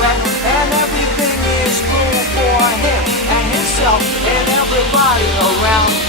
wet, and everything is cool for him and himself and everybody around.